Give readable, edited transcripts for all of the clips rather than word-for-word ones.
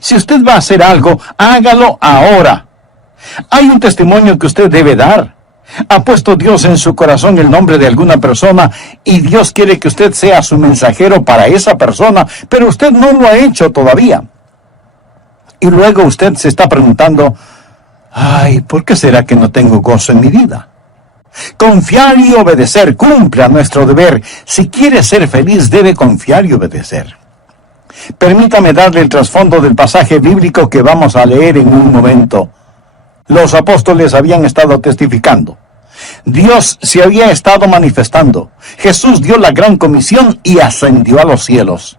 Si usted va a hacer algo, hágalo ahora. Hay un testimonio que usted debe dar. ¿Ha puesto Dios en su corazón el nombre de alguna persona y Dios quiere que usted sea su mensajero para esa persona, pero usted no lo ha hecho todavía? Y luego usted se está preguntando, ay, ¿por qué será que no tengo gozo en mi vida? Confiar y obedecer, cumpla nuestro deber. Si quiere ser feliz, debe confiar y obedecer. Permítame darle el trasfondo del pasaje bíblico que vamos a leer en un momento. Los apóstoles habían estado testificando. Dios se había estado manifestando. Jesús dio la gran comisión y ascendió a los cielos.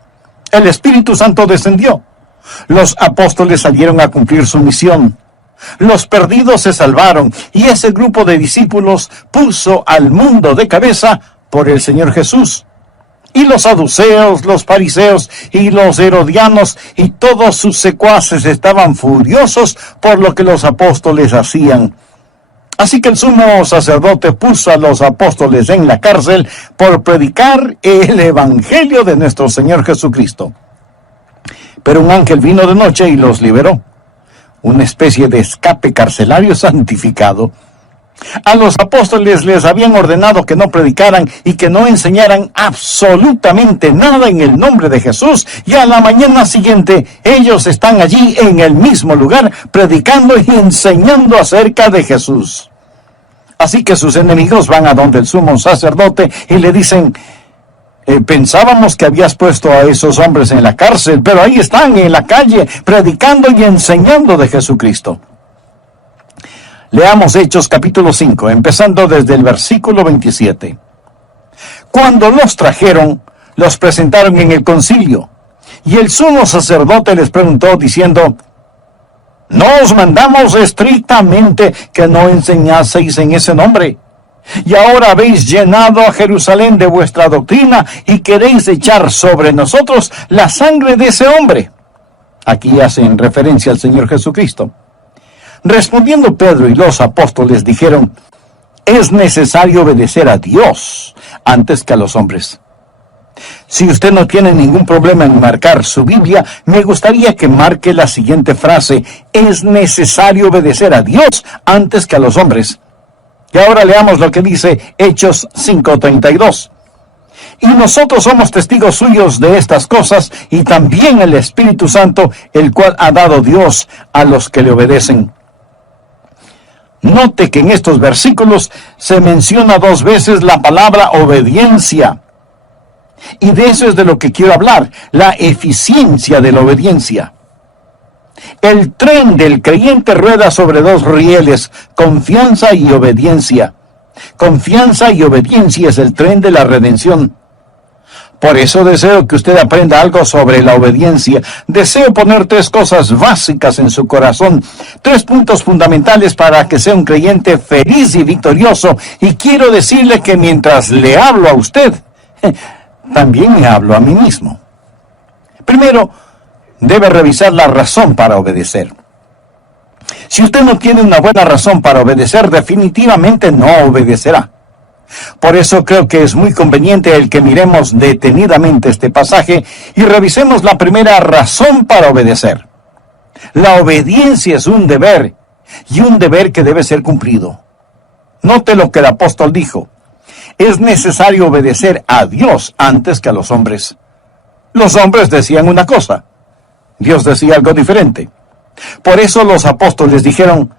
El Espíritu Santo descendió. Los apóstoles salieron a cumplir su misión. Los perdidos se salvaron y ese grupo de discípulos puso al mundo de cabeza por el Señor Jesús. Y los saduceos, los fariseos y los herodianos y todos sus secuaces estaban furiosos por lo que los apóstoles hacían. Así que el sumo sacerdote puso a los apóstoles en la cárcel por predicar el evangelio de nuestro Señor Jesucristo. Pero un ángel vino de noche y los liberó. Una especie de escape carcelario santificado. A los apóstoles les habían ordenado que no predicaran y que no enseñaran absolutamente nada en el nombre de Jesús, y a la mañana siguiente ellos están allí en el mismo lugar predicando y enseñando acerca de Jesús. Así que sus enemigos van a donde el sumo sacerdote y le dicen, pensábamos que habías puesto a esos hombres en la cárcel, pero ahí están en la calle predicando y enseñando de Jesucristo. Leamos Hechos capítulo 5, empezando desde el versículo 27. Cuando los trajeron, los presentaron en el concilio, y el sumo sacerdote les preguntó diciendo, ¿no os mandamos estrictamente que no enseñaseis en ese nombre? Y ahora habéis llenado a Jerusalén de vuestra doctrina y queréis echar sobre nosotros la sangre de ese hombre. Aquí hacen referencia al Señor Jesucristo. Respondiendo Pedro y los apóstoles dijeron, es necesario obedecer a Dios antes que a los hombres. Si usted no tiene ningún problema en marcar su Biblia, me gustaría que marque la siguiente frase, es necesario obedecer a Dios antes que a los hombres. Y ahora leamos lo que dice Hechos 5:32. Y nosotros somos testigos suyos de estas cosas, y también el Espíritu Santo, el cual ha dado Dios a los que le obedecen. Note que en estos versículos se menciona 2 veces la palabra obediencia. Y de eso es de lo que quiero hablar, la eficiencia de la obediencia. El tren del creyente rueda sobre 2 rieles, confianza y obediencia. Confianza y obediencia es el tren de la redención. Por eso deseo que usted aprenda algo sobre la obediencia. Deseo poner 3 cosas básicas en su corazón, 3 puntos fundamentales para que sea un creyente feliz y victorioso. Y quiero decirle que mientras le hablo a usted, también me hablo a mí mismo. Primero, debe revisar la razón para obedecer. Si usted no tiene una buena razón para obedecer, definitivamente no obedecerá. Por eso creo que es muy conveniente el que miremos detenidamente este pasaje y revisemos la primera razón para obedecer. La obediencia es un deber, y un deber que debe ser cumplido. Note lo que el apóstol dijo. Es necesario obedecer a Dios antes que a los hombres. Los hombres decían una cosa, Dios decía algo diferente. Por eso los apóstoles dijeron,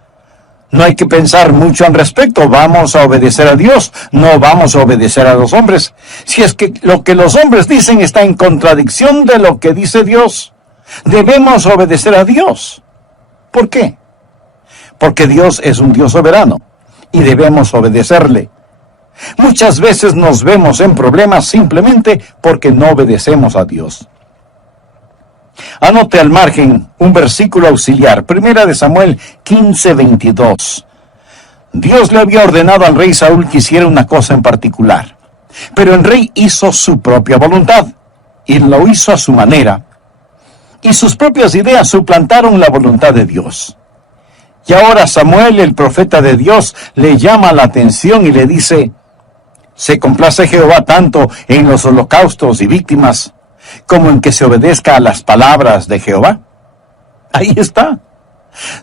no hay que pensar mucho al respecto, vamos a obedecer a Dios, no vamos a obedecer a los hombres. Si es que lo que los hombres dicen está en contradicción de lo que dice Dios, debemos obedecer a Dios. ¿Por qué? Porque Dios es un Dios soberano y debemos obedecerle. Muchas veces nos vemos en problemas simplemente porque no obedecemos a Dios. Anote al margen un versículo auxiliar, 1 Samuel 15:22. Dios le había ordenado al rey Saúl que hiciera una cosa en particular, pero el rey hizo su propia voluntad, y lo hizo a su manera, y sus propias ideas suplantaron la voluntad de Dios. Y ahora Samuel, el profeta de Dios, le llama la atención y le dice, ¿se complace Jehová tanto en los holocaustos y víctimas como en que se obedezca a las palabras de Jehová? Ahí está.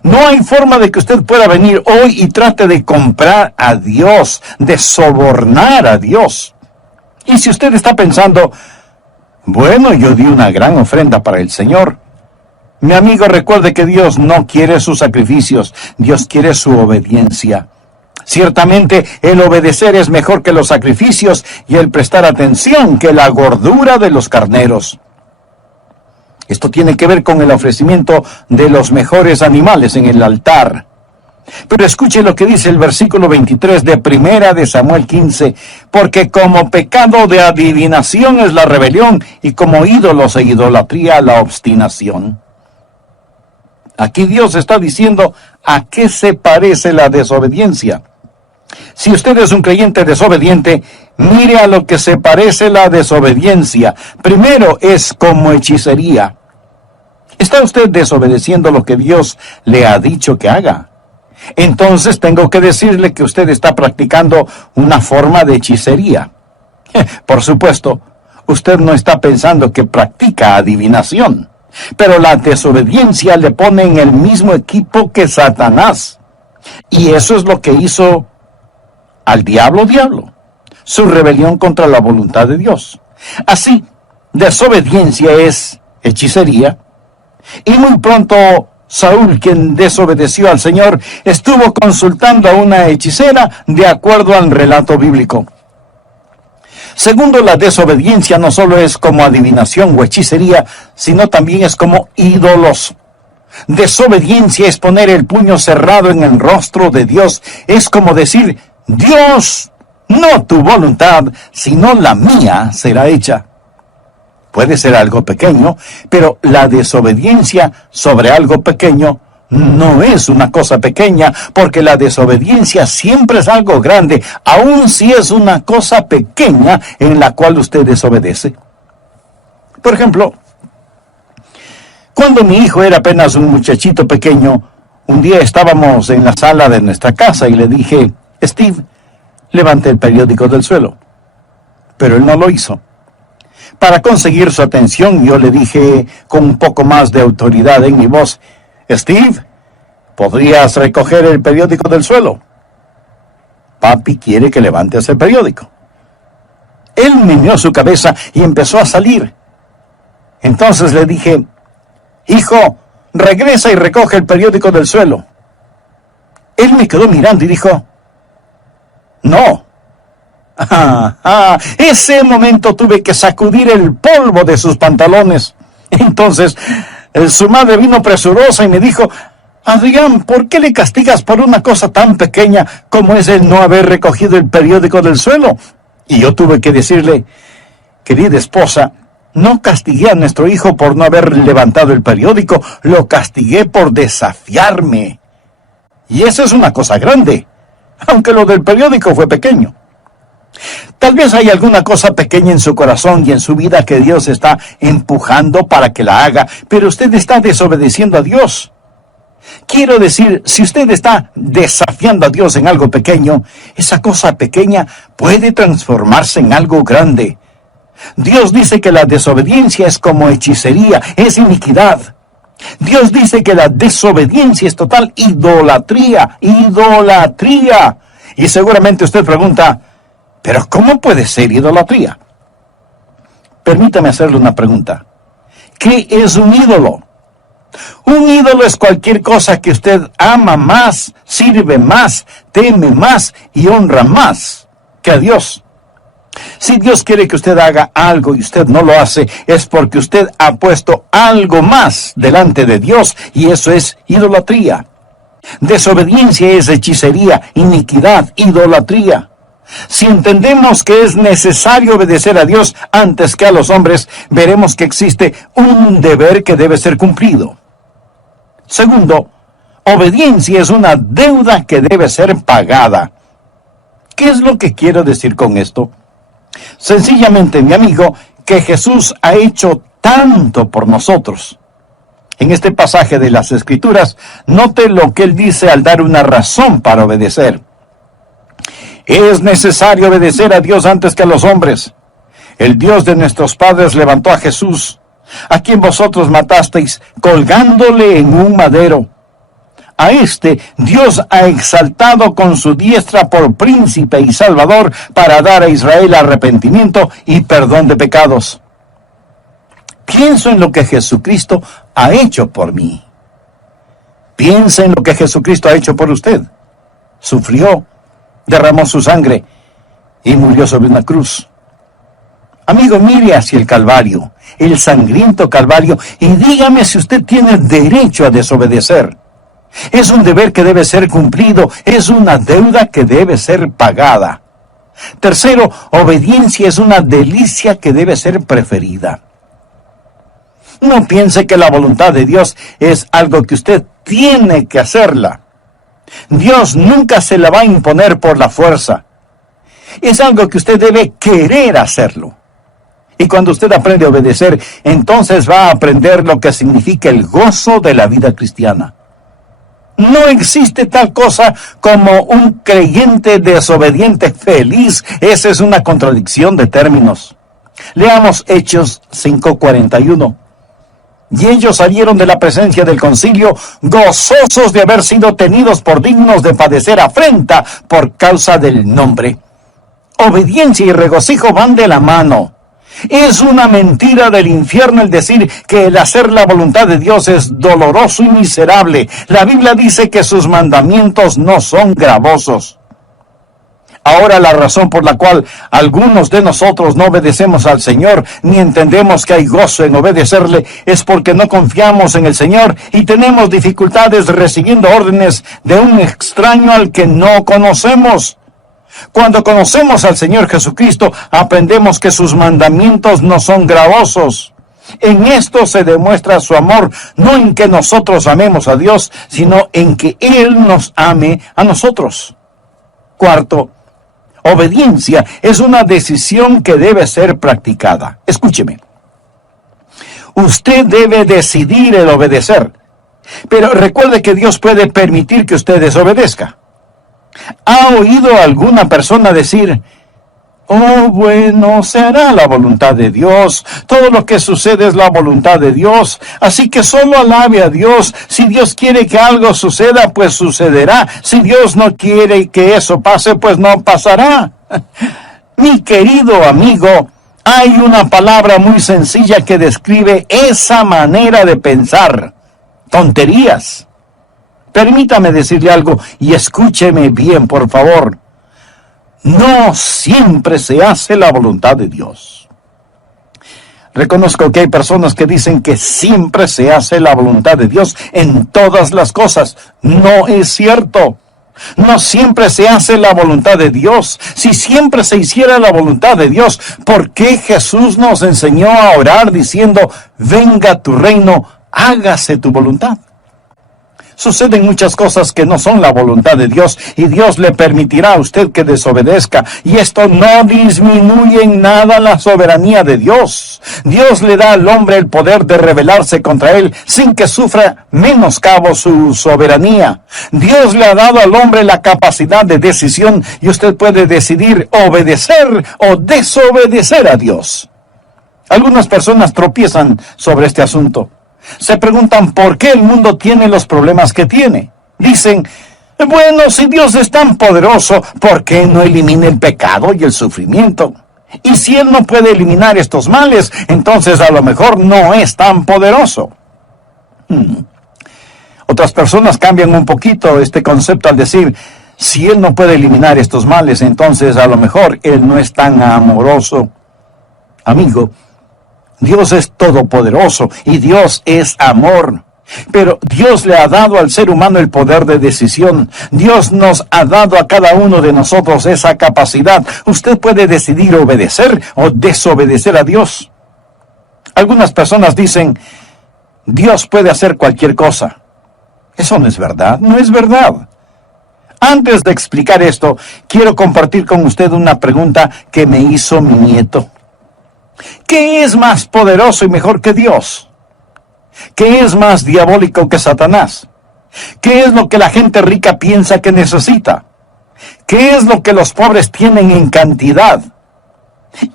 No hay forma de que usted pueda venir hoy y trate de comprar a Dios, de sobornar a Dios. Y si usted está pensando, bueno, yo di una gran ofrenda para el Señor, mi amigo, recuerde que Dios no quiere sus sacrificios, Dios quiere su obediencia. Ciertamente, el obedecer es mejor que los sacrificios y el prestar atención que la gordura de los carneros. Esto tiene que ver con el ofrecimiento de los mejores animales en el altar. Pero escuche lo que dice el versículo 23 de Primera de Samuel 15, porque como pecado de adivinación es la rebelión, y como ídolos e idolatría la obstinación. Aquí Dios está diciendo a qué se parece la desobediencia. Si usted es un creyente desobediente, mire a lo que se parece la desobediencia. Primero, es como hechicería. ¿Está usted desobedeciendo lo que Dios le ha dicho que haga? Entonces tengo que decirle que usted está practicando una forma de hechicería. Por supuesto, usted no está pensando que practica adivinación, pero la desobediencia le pone en el mismo equipo que Satanás. Y eso es lo que hizo al diablo, su rebelión contra la voluntad de Dios. Así, desobediencia es hechicería. Y muy pronto Saúl, quien desobedeció al Señor, estuvo consultando a una hechicera de acuerdo al relato bíblico. Segundo, la desobediencia no solo es como adivinación o hechicería, sino también es como ídolos. Desobediencia es poner el puño cerrado en el rostro de Dios. Es como decir, Dios, no tu voluntad, sino la mía será hecha. Puede ser algo pequeño, pero la desobediencia sobre algo pequeño no es una cosa pequeña, porque la desobediencia siempre es algo grande, aun si es una cosa pequeña en la cual usted desobedece. Por ejemplo, cuando mi hijo era apenas un muchachito pequeño, un día estábamos en la sala de nuestra casa y le dije, Steve, levante el periódico del suelo. Pero él no lo hizo. Para conseguir su atención, yo le dije con un poco más de autoridad en mi voz, Steve, ¿podrías recoger el periódico del suelo? Papi quiere que levantes el periódico. Él meneó su cabeza y empezó a salir. Entonces le dije, hijo, regresa y recoge el periódico del suelo. Él me quedó mirando y dijo, no. Ese momento tuve que sacudir el polvo de sus pantalones. Entonces, su madre vino presurosa y me dijo, Adrián, ¿por qué le castigas por una cosa tan pequeña como es el no haber recogido el periódico del suelo? Y yo tuve que decirle, querida esposa, no castigué a nuestro hijo por no haber levantado el periódico, lo castigué por desafiarme. Y eso es una cosa grande, aunque lo del periódico fue pequeño. Tal vez hay alguna cosa pequeña en su corazón y en su vida que Dios está empujando para que la haga, pero usted está desobedeciendo a Dios. Quiero decir, si usted está desafiando a Dios en algo pequeño, esa cosa pequeña puede transformarse en algo grande. Dios dice que la desobediencia es como hechicería, es iniquidad. Dios dice que la desobediencia es total idolatría. Y seguramente usted pregunta, ¿pero cómo puede ser idolatría? Permítame hacerle una pregunta. ¿Qué es un ídolo? Un ídolo es cualquier cosa que usted ama más, sirve más, teme más y honra más que a Dios. Si Dios quiere que usted haga algo y usted no lo hace, es porque usted ha puesto algo más delante de Dios, y eso es idolatría. Desobediencia es hechicería, iniquidad, idolatría. Si entendemos que es necesario obedecer a Dios antes que a los hombres, veremos que existe un deber que debe ser cumplido. Segundo, obediencia es una deuda que debe ser pagada. ¿Qué es lo que quiero decir con esto? Sencillamente, mi amigo, que Jesús ha hecho tanto por nosotros. En este pasaje de las Escrituras, note lo que él dice al dar una razón para obedecer. Es necesario obedecer a Dios antes que a los hombres. El Dios de nuestros padres levantó a Jesús, a quien vosotros matasteis colgándole en un madero. A este Dios ha exaltado con su diestra por príncipe y salvador para dar a Israel arrepentimiento y perdón de pecados. Pienso en lo que Jesucristo ha hecho por mí. Piensa en lo que Jesucristo ha hecho por usted. Sufrió, derramó su sangre y murió sobre una cruz. Amigo, mire hacia el Calvario, el sangriento Calvario, y dígame si usted tiene derecho a desobedecer. Es un deber que debe ser cumplido, es una deuda que debe ser pagada. Tercero, obediencia es una delicia que debe ser preferida. No piense que la voluntad de Dios es algo que usted tiene que hacerla. Dios nunca se la va a imponer por la fuerza. Es algo que usted debe querer hacerlo. Y cuando usted aprende a obedecer, entonces va a aprender lo que significa el gozo de la vida cristiana. No existe tal cosa como un creyente desobediente feliz. Esa es una contradicción de términos. Leamos Hechos 5:41. Y ellos salieron de la presencia del concilio gozosos de haber sido tenidos por dignos de padecer afrenta por causa del nombre. Obediencia y regocijo van de la mano. Es una mentira del infierno el decir que el hacer la voluntad de Dios es doloroso y miserable. La Biblia dice que sus mandamientos no son gravosos. Ahora la razón por la cual algunos de nosotros no obedecemos al Señor, ni entendemos que hay gozo en obedecerle, es porque no confiamos en el Señor y tenemos dificultades recibiendo órdenes de un extraño al que no conocemos. Cuando conocemos al Señor Jesucristo, aprendemos que sus mandamientos no son gravosos. En esto se demuestra su amor, no en que nosotros amemos a Dios, sino en que Él nos ame a nosotros. Cuarto, obediencia es una decisión que debe ser practicada. Escúcheme. Usted debe decidir el obedecer, pero recuerde que Dios puede permitir que usted desobedezca. ¿Ha oído alguna persona decir: oh, bueno, se hará la voluntad de Dios, todo lo que sucede es la voluntad de Dios, así que solo alabe a Dios, si Dios quiere que algo suceda, pues sucederá, si Dios no quiere que eso pase, pues no pasará? Mi querido amigo, hay una palabra muy sencilla que describe esa manera de pensar: tonterías. Permítame decirle algo y escúcheme bien, por favor. No siempre se hace la voluntad de Dios. Reconozco que hay personas que dicen que siempre se hace la voluntad de Dios en todas las cosas. No es cierto. No siempre se hace la voluntad de Dios. Si siempre se hiciera la voluntad de Dios, ¿por qué Jesús nos enseñó a orar diciendo: venga tu reino, hágase tu voluntad? Suceden muchas cosas que no son la voluntad de Dios y Dios le permitirá a usted que desobedezca. Y esto no disminuye en nada la soberanía de Dios. Dios le da al hombre el poder de rebelarse contra él sin que sufra menoscabo su soberanía. Dios le ha dado al hombre la capacidad de decisión y usted puede decidir obedecer o desobedecer a Dios. Algunas personas tropiezan sobre este asunto. Se preguntan por qué el mundo tiene los problemas que tiene. Dicen: bueno, si Dios es tan poderoso, ¿por qué no elimina el pecado y el sufrimiento? Y si Él no puede eliminar estos males, entonces a lo mejor no es tan poderoso. Otras personas cambian un poquito este concepto al decir: si Él no puede eliminar estos males, entonces a lo mejor Él no es tan amoroso. Amigo, Dios es todopoderoso y Dios es amor. Pero Dios le ha dado al ser humano el poder de decisión. Dios nos ha dado a cada uno de nosotros esa capacidad. Usted puede decidir obedecer o desobedecer a Dios. Algunas personas dicen: Dios puede hacer cualquier cosa. Eso no es verdad, no es verdad. Antes de explicar esto, quiero compartir con usted una pregunta que me hizo mi nieto. ¿Qué es más poderoso y mejor que Dios? ¿Qué es más diabólico que Satanás? ¿Qué es lo que la gente rica piensa que necesita? ¿Qué es lo que los pobres tienen en cantidad?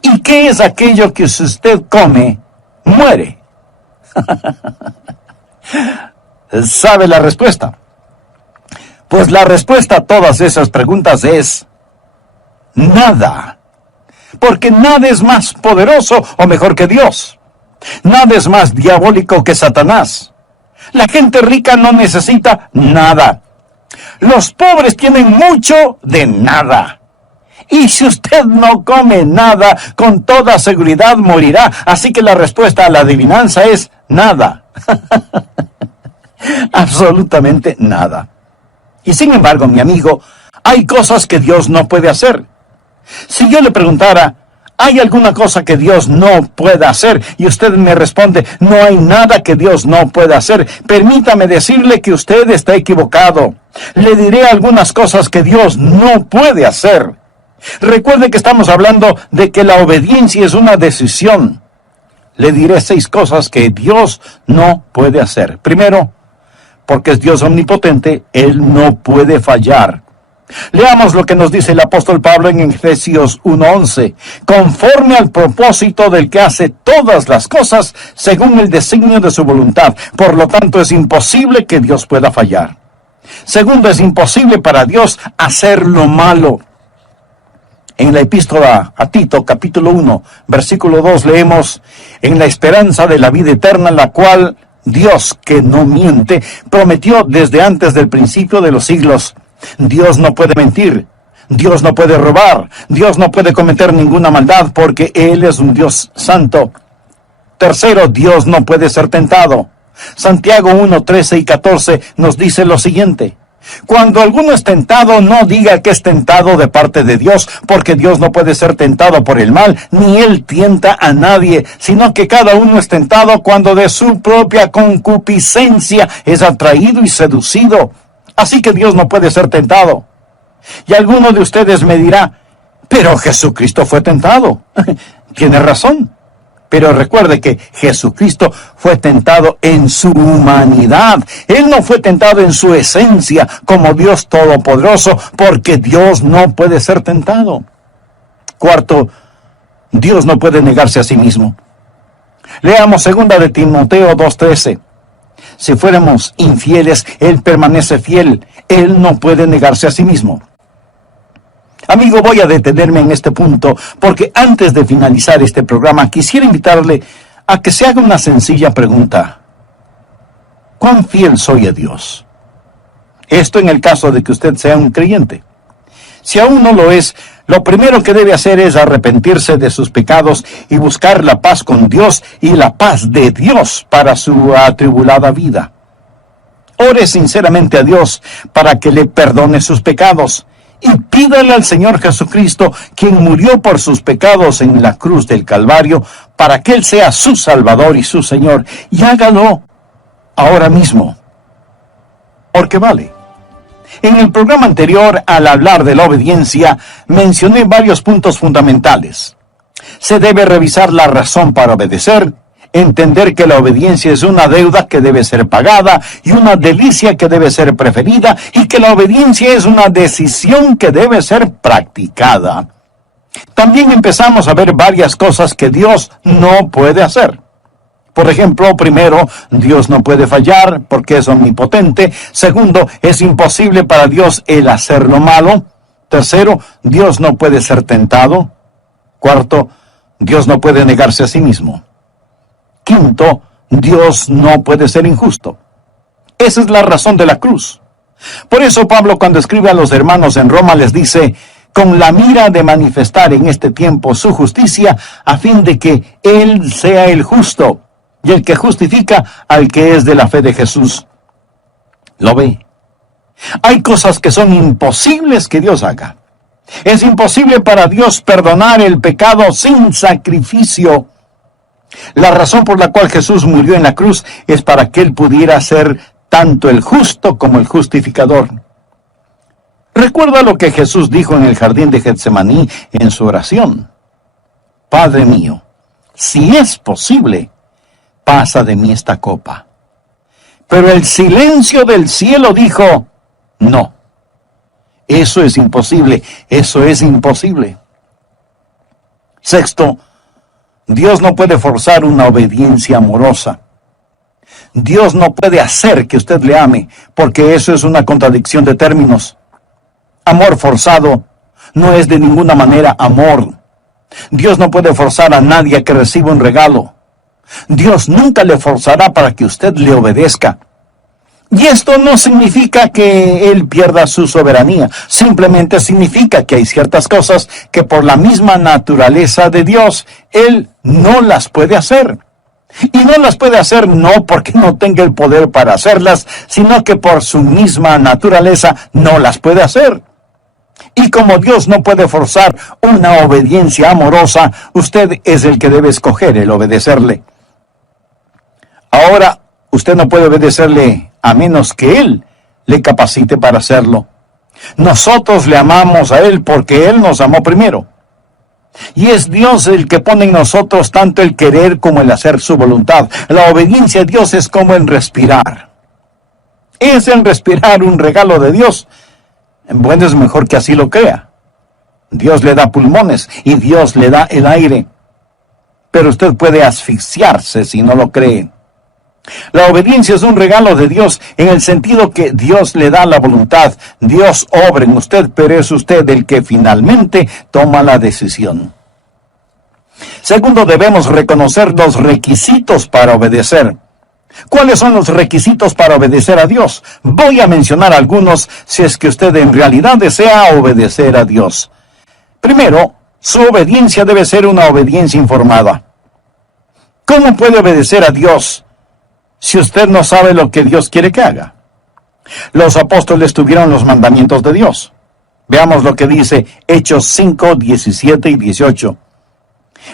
¿Y qué es aquello que si usted come, muere? ¿Sabe la respuesta? Pues la respuesta a todas esas preguntas es nada. Porque nada es más poderoso o mejor que Dios. Nada es más diabólico que Satanás. La gente rica no necesita nada. Los pobres tienen mucho de nada. Y si usted no come nada, con toda seguridad morirá. Así que la respuesta a la adivinanza es nada. Absolutamente nada. Y sin embargo, mi amigo, hay cosas que Dios no puede hacer. Si yo le preguntara, ¿hay alguna cosa que Dios no pueda hacer? Y usted me responde, no hay nada que Dios no pueda hacer. Permítame decirle que usted está equivocado. Le diré algunas cosas que Dios no puede hacer. Recuerde que estamos hablando de que la obediencia es una decisión. Le diré 6 cosas que Dios no puede hacer. Primero, porque es Dios omnipotente, Él no puede fallar. Leamos lo que nos dice el apóstol Pablo en Efesios 1:11. Conforme al propósito del que hace todas las cosas según el designio de su voluntad. Por lo tanto, es imposible que Dios pueda fallar. Segundo, es imposible para Dios hacer lo malo. En la epístola a Tito, capítulo 1, versículo 2, leemos, en la esperanza de la vida eterna, la cual Dios, que no miente, prometió desde antes del principio de los siglos. Dios no puede mentir, Dios no puede robar, Dios no puede cometer ninguna maldad porque Él es un Dios santo. Tercero, Dios no puede ser tentado. Santiago 1, 13 y 14 nos dice lo siguiente. Cuando alguno es tentado, no diga que es tentado de parte de Dios, porque Dios no puede ser tentado por el mal, ni Él tienta a nadie, sino que cada uno es tentado cuando de su propia concupiscencia es atraído y seducido. Así que Dios no puede ser tentado. Y alguno de ustedes me dirá, pero Jesucristo fue tentado. Tiene razón. Pero recuerde que Jesucristo fue tentado en su humanidad. Él no fue tentado en su esencia como Dios Todopoderoso, porque Dios no puede ser tentado. Cuarto, Dios no puede negarse a sí mismo. Leamos 2 de Timoteo 2:13. Si fuéramos infieles, Él permanece fiel. Él no puede negarse a sí mismo. Amigo, voy a detenerme en este punto porque antes de finalizar este programa quisiera invitarle a que se haga una sencilla pregunta. ¿Cuán fiel soy a Dios? Esto en el caso de que usted sea un creyente. Si aún no lo es, lo primero que debe hacer es arrepentirse de sus pecados y buscar la paz con Dios y la paz de Dios para su atribulada vida. Ore sinceramente a Dios para que le perdone sus pecados. Y pídale al Señor Jesucristo, quien murió por sus pecados en la cruz del Calvario, para que Él sea su Salvador y su Señor. Y hágalo ahora mismo, porque vale. En el programa anterior, al hablar de la obediencia, mencioné varios puntos fundamentales. Se debe revisar la razón para obedecer, entender que la obediencia es una deuda que debe ser pagada y una delicia que debe ser preferida y que la obediencia es una decisión que debe ser practicada. También empezamos a ver varias cosas que Dios no puede hacer. Por ejemplo, primero, Dios no puede fallar porque es omnipotente. Segundo, es imposible para Dios el hacer lo malo. Tercero, Dios no puede ser tentado. Cuarto, Dios no puede negarse a sí mismo. Quinto, Dios no puede ser injusto. Esa es la razón de la cruz. Por eso Pablo, cuando escribe a los hermanos en Roma, les dice, con la mira de manifestar en este tiempo su justicia, a fin de que Él sea el justo, y el que justifica al que es de la fe de Jesús. ¿Lo ve? Hay cosas que son imposibles que Dios haga. Es imposible para Dios perdonar el pecado sin sacrificio. La razón por la cual Jesús murió en la cruz es para que Él pudiera ser tanto el justo como el justificador. Recuerda lo que Jesús dijo en el jardín de Getsemaní en su oración. Padre mío, si es posible, pasa de mí esta copa. Pero el silencio del cielo dijo, no. Eso es imposible, eso es imposible. Sexto, Dios no puede forzar una obediencia amorosa. Dios no puede hacer que usted le ame, porque eso es una contradicción de términos. Amor forzado no es de ninguna manera amor. Dios no puede forzar a nadie a que reciba un regalo. Dios nunca le forzará para que usted le obedezca. Y esto no significa que Él pierda su soberanía. Simplemente significa que hay ciertas cosas que por la misma naturaleza de Dios, Él no las puede hacer. Y no las puede hacer no porque no tenga el poder para hacerlas, sino que por su misma naturaleza no las puede hacer. Y como Dios no puede forzar una obediencia amorosa, usted es el que debe escoger el obedecerle. Ahora, usted no puede obedecerle a menos que Él le capacite para hacerlo. Nosotros le amamos a Él porque Él nos amó primero. Y es Dios el que pone en nosotros tanto el querer como el hacer su voluntad. La obediencia a Dios es como el respirar. Es el respirar un regalo de Dios. Bueno, es mejor que así lo crea. Dios le da pulmones y Dios le da el aire. Pero usted puede asfixiarse si no lo cree. La obediencia es un regalo de Dios en el sentido que Dios le da la voluntad. Dios obra en usted, pero es usted el que finalmente toma la decisión. Segundo, debemos reconocer los requisitos para obedecer. ¿Cuáles son los requisitos para obedecer a Dios? Voy a mencionar algunos si es que usted en realidad desea obedecer a Dios. Primero, su obediencia debe ser una obediencia informada. ¿Cómo puede obedecer a Dios si usted no sabe lo que Dios quiere que haga? Los apóstoles tuvieron los mandamientos de Dios. Veamos lo que dice Hechos 5, 17 y 18.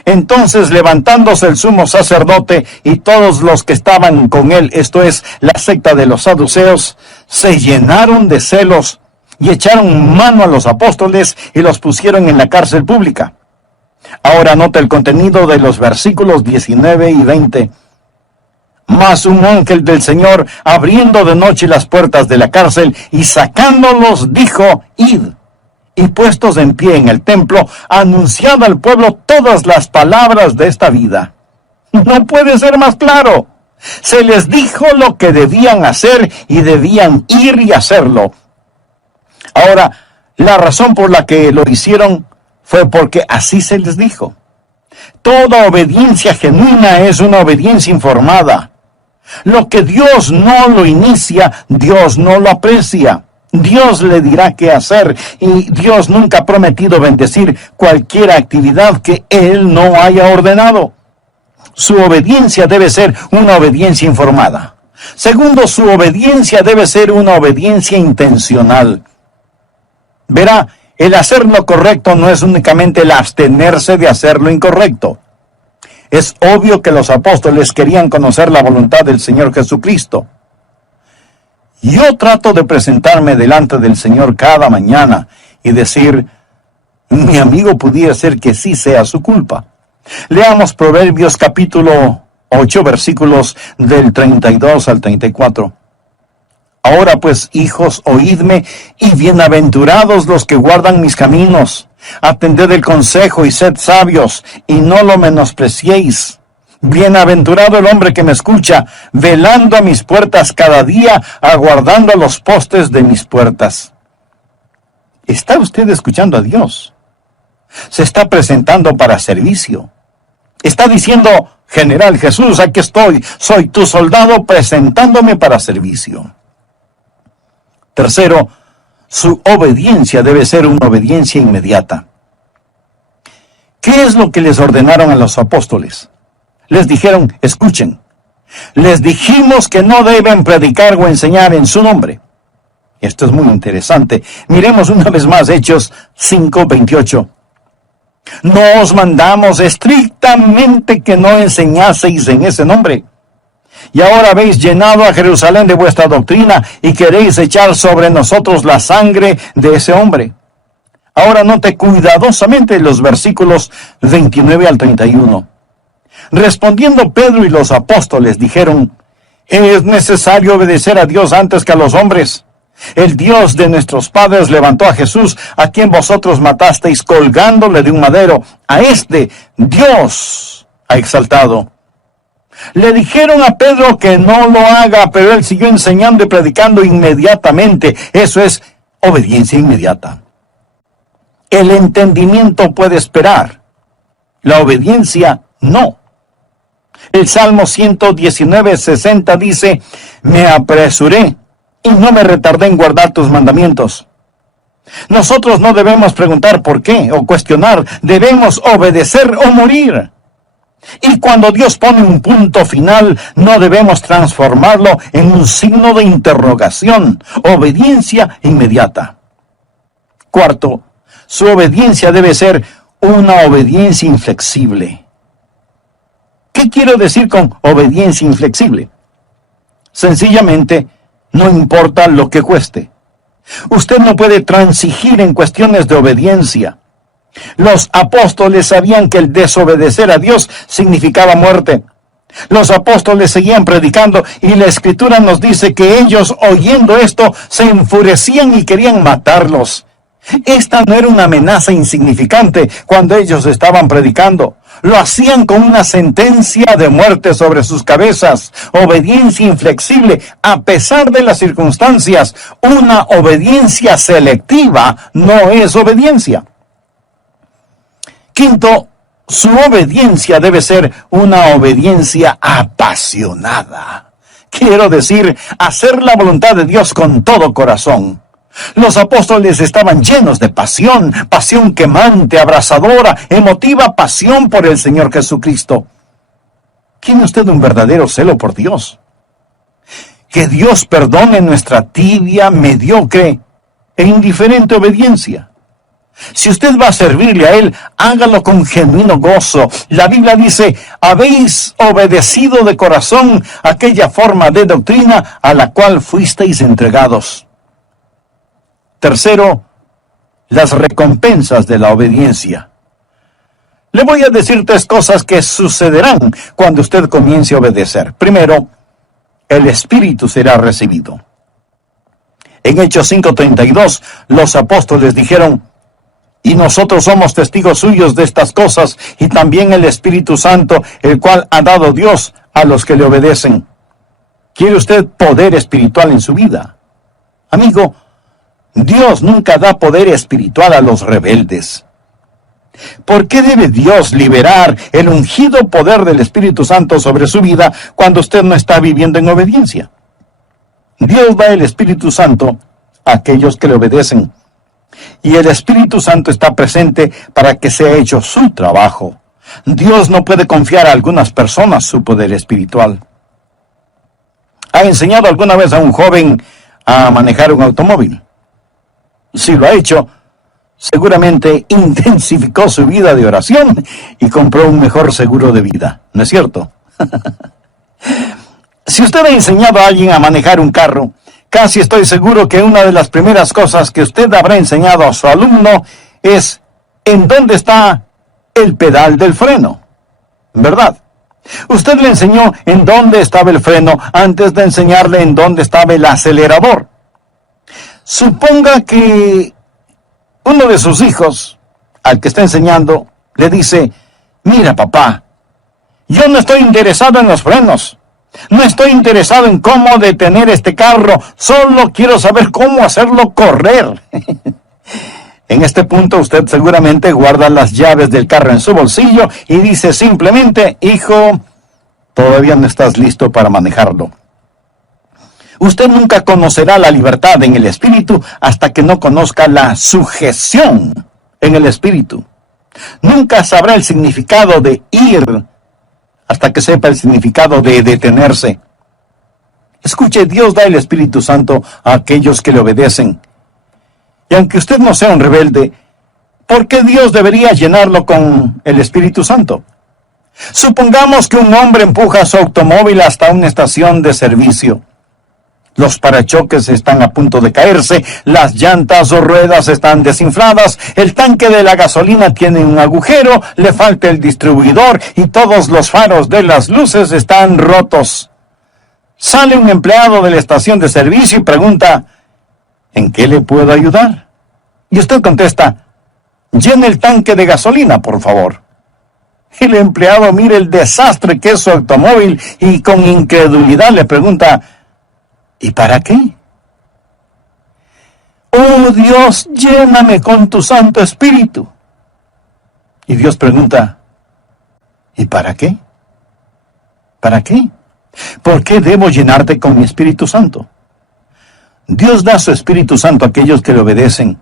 Entonces, levantándose el sumo sacerdote y todos los que estaban con él, esto es, la secta de los saduceos, se llenaron de celos y echaron mano a los apóstoles y los pusieron en la cárcel pública. Ahora nota el contenido de los versículos 19 y 20. Mas un ángel del Señor, abriendo de noche las puertas de la cárcel y sacándolos, dijo: id. Y puestos en pie en el templo, anunciad al pueblo todas las palabras de esta vida. No puede ser más claro. Se les dijo lo que debían hacer y debían ir y hacerlo. Ahora, la razón por la que lo hicieron fue porque así se les dijo. Toda obediencia genuina es una obediencia informada. Lo que Dios no lo inicia, Dios no lo aprecia. Dios le dirá qué hacer, y Dios nunca ha prometido bendecir cualquier actividad que Él no haya ordenado. Su obediencia debe ser una obediencia informada. Segundo, su obediencia debe ser una obediencia intencional. Verá, el hacer lo correcto no es únicamente el abstenerse de hacer lo incorrecto. Es obvio que los apóstoles querían conocer la voluntad del Señor Jesucristo. Yo trato de presentarme delante del Señor cada mañana y decir: mi amigo, pudiera ser que sí sea su culpa. Leamos Proverbios capítulo 8, versículos del 32 al 34. Ahora pues, hijos, oídme, y bienaventurados los que guardan mis caminos. Atended el consejo y sed sabios, y no lo menospreciéis. Bienaventurado el hombre que me escucha, velando a mis puertas cada día, aguardando a los postes de mis puertas. ¿Está usted escuchando a Dios? Se está presentando para servicio. Está diciendo: General Jesús, aquí estoy, soy tu soldado presentándome para servicio. Tercero, su obediencia debe ser una obediencia inmediata. ¿Qué es lo que les ordenaron a los apóstoles? Les dijeron: escuchen, les dijimos que no deben predicar o enseñar en su nombre. Esto es muy interesante. Miremos una vez más Hechos 5:28. No os mandamos estrictamente que no enseñaseis en ese nombre. Y ahora habéis llenado a Jerusalén de vuestra doctrina y queréis echar sobre nosotros la sangre de ese hombre. Ahora note cuidadosamente los versículos 29 al 31. Respondiendo Pedro y los apóstoles dijeron: es necesario obedecer a Dios antes que a los hombres. El Dios de nuestros padres levantó a Jesús, a quien vosotros matasteis colgándole de un madero. A este Dios ha exaltado. Le dijeron a Pedro que no lo haga, pero él siguió enseñando y predicando inmediatamente. Eso es obediencia inmediata. El entendimiento puede esperar, la obediencia no. El Salmo 119:60 dice: me apresuré y no me retardé en guardar tus mandamientos. Nosotros no debemos preguntar por qué o cuestionar, debemos obedecer o morir. Y cuando Dios pone un punto final, no debemos transformarlo en un signo de interrogación. Obediencia inmediata. Cuarto, su obediencia debe ser una obediencia inflexible. ¿Qué quiero decir con obediencia inflexible? Sencillamente, no importa lo que cueste. Usted no puede transigir en cuestiones de obediencia. Los apóstoles sabían que el desobedecer a Dios significaba muerte. Los apóstoles seguían predicando y la Escritura nos dice que ellos, oyendo esto, se enfurecían y querían matarlos. Esta no era una amenaza insignificante cuando ellos estaban predicando. Lo hacían con una sentencia de muerte sobre sus cabezas. Obediencia inflexible a pesar de las circunstancias. Una obediencia selectiva no es obediencia. Quinto, su obediencia debe ser una obediencia apasionada. Quiero decir, hacer la voluntad de Dios con todo corazón. Los apóstoles estaban llenos de pasión, pasión quemante, abrasadora, emotiva pasión por el Señor Jesucristo. ¿Tiene usted un verdadero celo por Dios? Que Dios perdone nuestra tibia, mediocre e indiferente obediencia. Si usted va a servirle a Él, hágalo con genuino gozo. La Biblia dice: habéis obedecido de corazón aquella forma de doctrina a la cual fuisteis entregados. Tercero, las recompensas de la obediencia. Le voy a decir 3 cosas que sucederán cuando usted comience a obedecer. Primero, el Espíritu será recibido. En Hechos 5:32, los apóstoles dijeron: y nosotros somos testigos suyos de estas cosas, y también el Espíritu Santo, el cual ha dado Dios a los que le obedecen. ¿Quiere usted poder espiritual en su vida? Amigo, Dios nunca da poder espiritual a los rebeldes. ¿Por qué debe Dios liberar el ungido poder del Espíritu Santo sobre su vida cuando usted no está viviendo en obediencia? Dios da el Espíritu Santo a aquellos que le obedecen. Y el Espíritu Santo está presente para que sea hecho su trabajo. Dios no puede confiar a algunas personas su poder espiritual. ¿Ha enseñado alguna vez a un joven a manejar un automóvil? Si lo ha hecho, seguramente intensificó su vida de oración y compró un mejor seguro de vida, ¿no es cierto? Si usted ha enseñado a alguien a manejar un carro, casi estoy seguro que una de las primeras cosas que usted habrá enseñado a su alumno es en dónde está el pedal del freno, ¿verdad? Usted le enseñó en dónde estaba el freno antes de enseñarle en dónde estaba el acelerador. Suponga que uno de sus hijos, al que está enseñando, le dice: mira, papá, yo no estoy interesado en los frenos. No estoy interesado en cómo detener este carro, solo quiero saber cómo hacerlo correr. En este punto usted seguramente guarda las llaves del carro en su bolsillo y dice simplemente: hijo, todavía no estás listo para manejarlo. Usted nunca conocerá la libertad en el Espíritu hasta que no conozca la sujeción en el Espíritu. Nunca sabrá el significado de ir hasta que sepa el significado de detenerse. Escuche, Dios da el Espíritu Santo a aquellos que le obedecen. Y aunque usted no sea un rebelde, ¿por qué Dios debería llenarlo con el Espíritu Santo? Supongamos que un hombre empuja su automóvil hasta una estación de servicio. Los parachoques están a punto de caerse, las llantas o ruedas están desinfladas, el tanque de la gasolina tiene un agujero, le falta el distribuidor y todos los faros de las luces están rotos. Sale un empleado de la estación de servicio y pregunta: ¿en qué le puedo ayudar? Y usted contesta: llene el tanque de gasolina, por favor. El empleado mira el desastre que es su automóvil y con incredulidad le pregunta, ¿y para qué? Oh Dios, lléname con tu Santo Espíritu. Y Dios pregunta, ¿y para qué? ¿Para qué? ¿Por qué debo llenarte con mi Espíritu Santo? Dios da su Espíritu Santo a aquellos que le obedecen.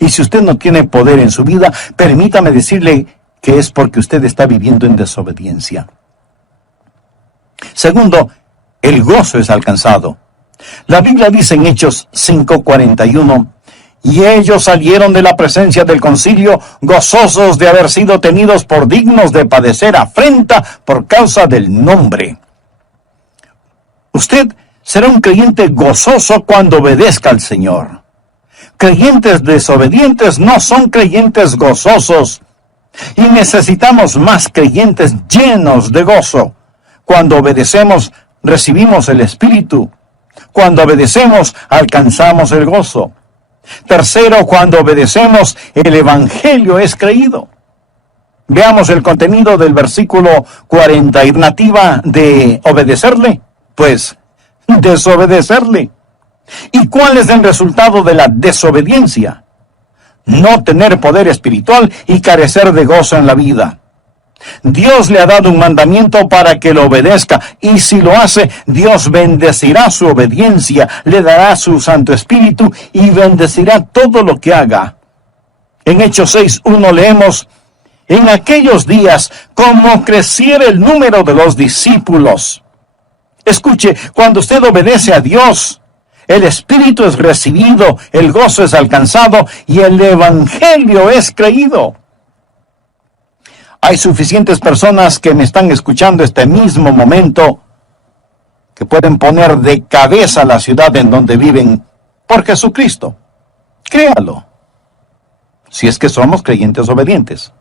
Y si usted no tiene poder en su vida, permítame decirle que es porque usted está viviendo en desobediencia. Segundo, el gozo es alcanzado. La Biblia dice en Hechos 5:41, y ellos salieron de la presencia del concilio gozosos de haber sido tenidos por dignos de padecer afrenta por causa del nombre. Usted será un creyente gozoso cuando obedezca al Señor. Creyentes desobedientes no son creyentes gozosos. Y necesitamos más creyentes llenos de gozo. Cuando obedecemos, recibimos el Espíritu. Cuando obedecemos, alcanzamos el gozo. Tercero, cuando obedecemos, el Evangelio es creído. Veamos el contenido del versículo 40. Alternativa de obedecerle, pues desobedecerle. ¿Y cuál es el resultado de la desobediencia? No tener poder espiritual y carecer de gozo en la vida. Dios le ha dado un mandamiento para que lo obedezca, y si lo hace, Dios bendecirá su obediencia, le dará su Santo Espíritu y bendecirá todo lo que haga. En Hechos 6:1 leemos, en aquellos días, como creciera el número de los discípulos. Escuche, cuando usted obedece a Dios, el Espíritu es recibido, el gozo es alcanzado y el Evangelio es creído. Hay suficientes personas que me están escuchando este mismo momento que pueden poner de cabeza la ciudad en donde viven por Jesucristo. Créalo, si es que somos creyentes obedientes.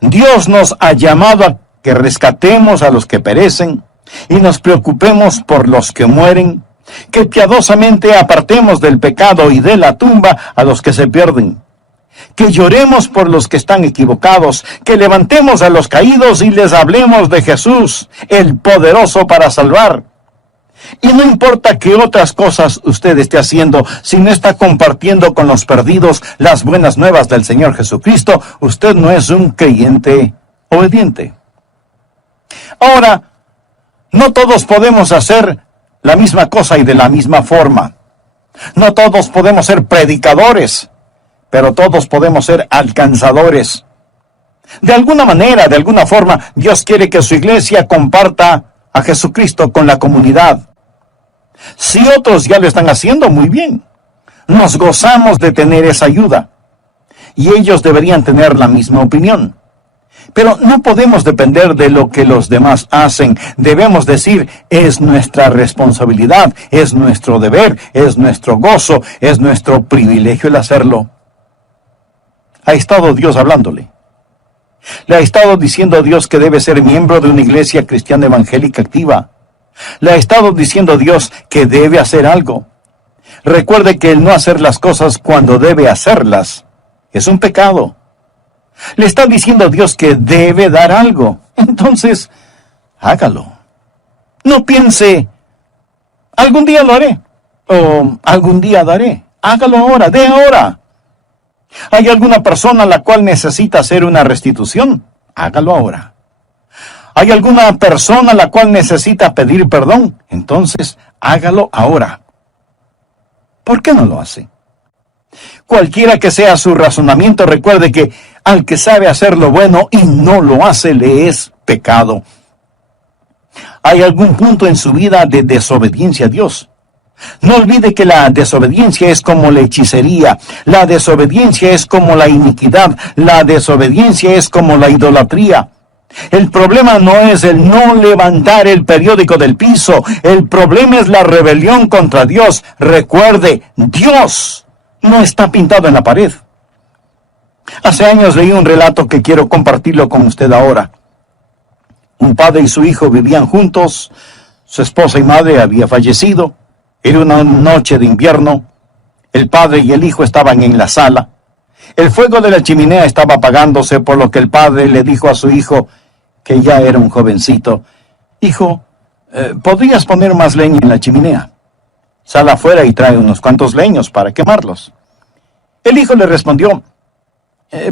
Dios nos ha llamado a que rescatemos a los que perecen y nos preocupemos por los que mueren, que piadosamente apartemos del pecado y de la tumba a los que se pierden, que lloremos por los que están equivocados, que levantemos a los caídos y les hablemos de Jesús, el poderoso para salvar. Y no importa qué otras cosas usted esté haciendo, si no está compartiendo con los perdidos las buenas nuevas del Señor Jesucristo, usted no es un creyente obediente. Ahora, no todos podemos hacer la misma cosa y de la misma forma. No todos podemos ser predicadores, pero todos podemos ser alcanzadores. De alguna manera, de alguna forma, Dios quiere que su iglesia comparta a Jesucristo con la comunidad. Si otros ya lo están haciendo, muy bien. Nos gozamos de tener esa ayuda. Y ellos deberían tener la misma opinión. Pero no podemos depender de lo que los demás hacen. Debemos decir, es nuestra responsabilidad, es nuestro deber, es nuestro gozo, es nuestro privilegio el hacerlo. Ha estado Dios hablándole. Le ha estado diciendo a Dios que debe ser miembro de una iglesia cristiana evangélica activa. Le ha estado diciendo a Dios que debe hacer algo. Recuerde que el no hacer las cosas cuando debe hacerlas es un pecado. Le está diciendo a Dios que debe dar algo. Entonces, hágalo. No piense, algún día lo haré, o algún día daré. Hágalo ahora, dé ahora. ¿Hay alguna persona a la cual necesita hacer una restitución? Hágalo ahora. ¿Hay alguna persona a la cual necesita pedir perdón? Entonces, hágalo ahora. ¿Por qué no lo hace? Cualquiera que sea su razonamiento, recuerde que al que sabe hacer lo bueno y no lo hace, le es pecado. ¿Hay algún punto en su vida de desobediencia a Dios? No olvide que la desobediencia es como la hechicería, la desobediencia es como la iniquidad, la desobediencia es como la idolatría. El problema no es el no levantar el periódico del piso, el problema es la rebelión contra Dios. Recuerde, Dios no está pintado en la pared. Hace años leí un relato que quiero compartirlo con usted ahora. Un padre y su hijo vivían juntos, su esposa y madre habían fallecido. Era una noche de invierno. El padre y el hijo estaban en la sala. El fuego de la chimenea estaba apagándose, por lo que el padre le dijo a su hijo, que ya era un jovencito: hijo, ¿podrías poner más leña en la chimenea? Sal afuera y trae unos cuantos leños para quemarlos. El hijo le respondió: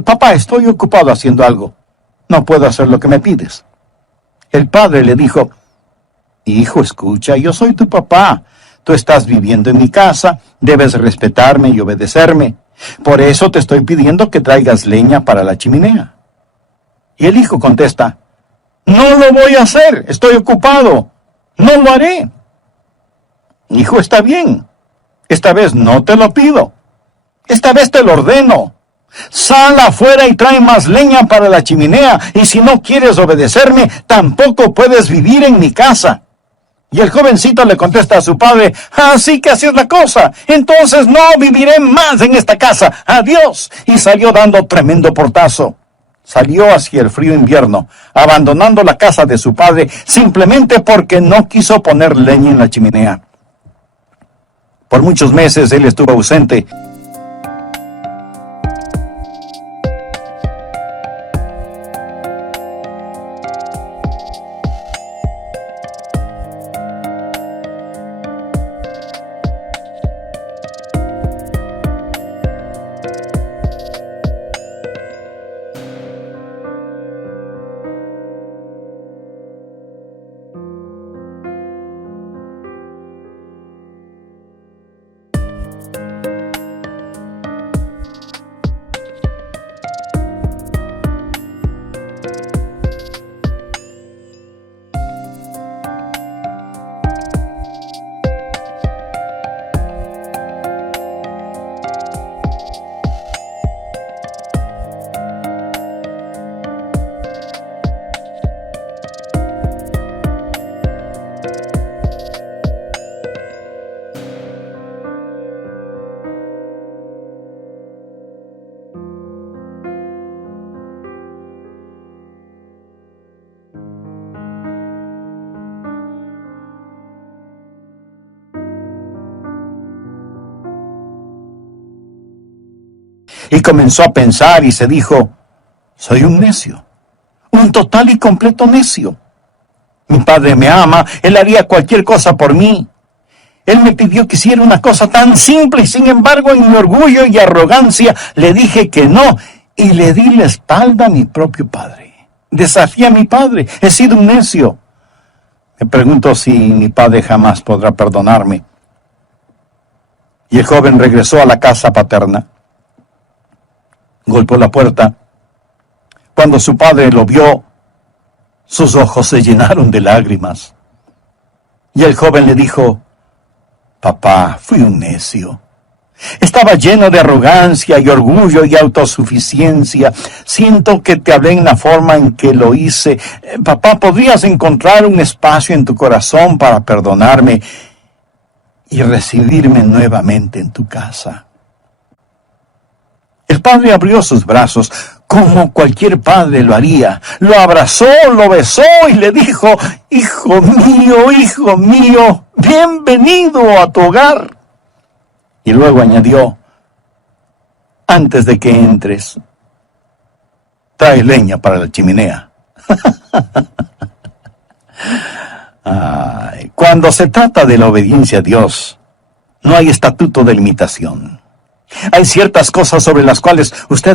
papá, estoy ocupado haciendo algo. No puedo hacer lo que me pides. El padre le dijo: hijo, escucha, yo soy tu papá. Tú estás viviendo en mi casa, debes respetarme y obedecerme. Por eso te estoy pidiendo que traigas leña para la chimenea. Y el hijo contesta: no lo voy a hacer, estoy ocupado, no lo haré. Hijo, está bien, esta vez no te lo pido, esta vez te lo ordeno. Sal afuera y trae más leña para la chimenea, y si no quieres obedecerme, tampoco puedes vivir en mi casa. Y el jovencito le contesta a su padre: así que así es la cosa, entonces no viviré más en esta casa, adiós. Y salió dando tremendo portazo. Salió hacia el frío invierno, abandonando la casa de su padre simplemente porque no quiso poner leña en la chimenea. Por muchos meses él estuvo ausente. Y comenzó a pensar y se dijo: soy un necio, un total y completo necio. Mi padre me ama, él haría cualquier cosa por mí. Él me pidió que hiciera una cosa tan simple y sin embargo en mi orgullo y arrogancia le dije que no y le di la espalda a mi propio padre. Desafié a mi padre, he sido un necio. Me pregunto si mi padre jamás podrá perdonarme. Y el joven regresó a la casa paterna. Golpeó la puerta. Cuando su padre lo vio, sus ojos se llenaron de lágrimas. Y el joven le dijo: papá, fui un necio. Estaba lleno de arrogancia y orgullo y autosuficiencia. Siento que te hablé en la forma en que lo hice. Papá, ¿podrías encontrar un espacio en tu corazón para perdonarme y recibirme nuevamente en tu casa? El padre abrió sus brazos, como cualquier padre lo haría. Lo abrazó, lo besó y le dijo: hijo mío, bienvenido a tu hogar. Y luego añadió: antes de que entres, trae leña para la chimenea. Cuando se trata de la obediencia a Dios, no hay estatuto de limitación. Hay ciertas cosas sobre las cuales usted